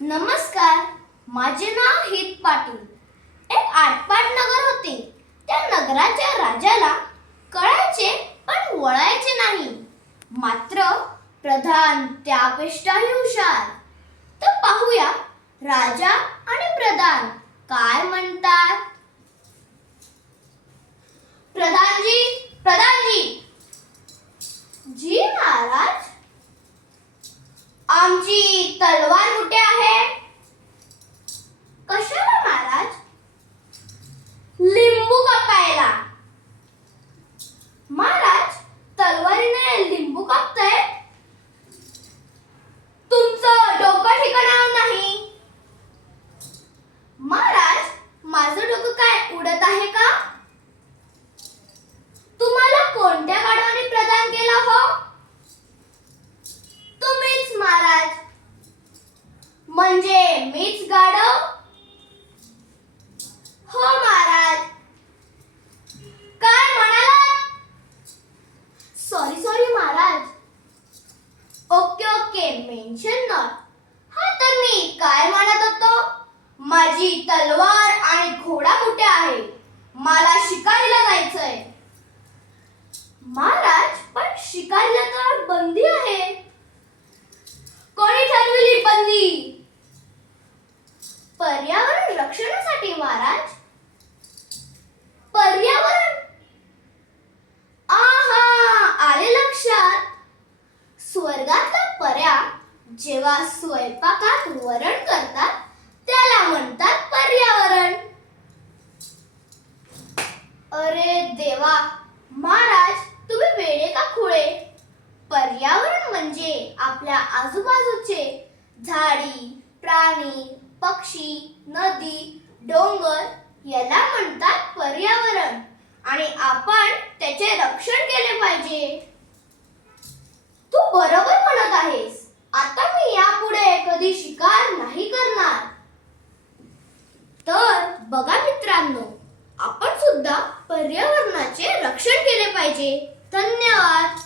नमस्कार, माझे नाव हित पाटील. एक आटपाट नगर होते. त्या नगराच्या राजाला कळायचे पण वळायचे नाही. मात्र प्रधान त्यापेक्षाही हुशार. तर पाहूया राजा आणि प्रधान काय म्हणतात. प्रधानजी, प्रधानजी. जी महाराज. आमची तलवार कुठे आहे? कशाला महाराज? लिंबू कापायला. महाराज, तलवारीने लिंबू कापताय? तुमचं डोकं ठिकाणावर नाही. महाराज, माझं डोकं काय उडत आहे का? तुम्हाला कोणत्या गाढवाने प्रदान केला हो? तुम्हीच महाराज. म्हणजे मीच गाढव? हो महाराज. काय म्हणालात? Sorry Maharaj. Okay mention not. हा, तर मी काय म्हणत होतो? माझी तलवार आणि घोडा कुठे आहे? मला शिकारीला जायचंय. महाराज, पण शिकारीला तर बंदी आहे. कोणी ठरवली बंदी? पर्यावरण रक्षणासाठी महाराज. पर्यावरण? आले लक्षात. स्वर्गातल्या पऱ्या जेव्हा स्वयंपाकात वरण करतात त्याला म्हणतात पर्यावरण. अरे देवा, महाराज तुम्ही वेडे का खुळे? पर्यावरण म्हणजे आपल्या आजूबाजूचे झाडी, प्राणी, पक्षी, नदी, डोंगर याला म्हणतात पर्यावरण. आणि आपण त्याचे रक्षण केले पाहिजे. तू बरोबर म्हणत आहेस. आता मी यापुढे कधी शिकार नाही करणार. तर बघा मित्रांनो, आपण सुद्धा पर्यावरणाचे रक्षण केले पाहिजे. धन्यवाद.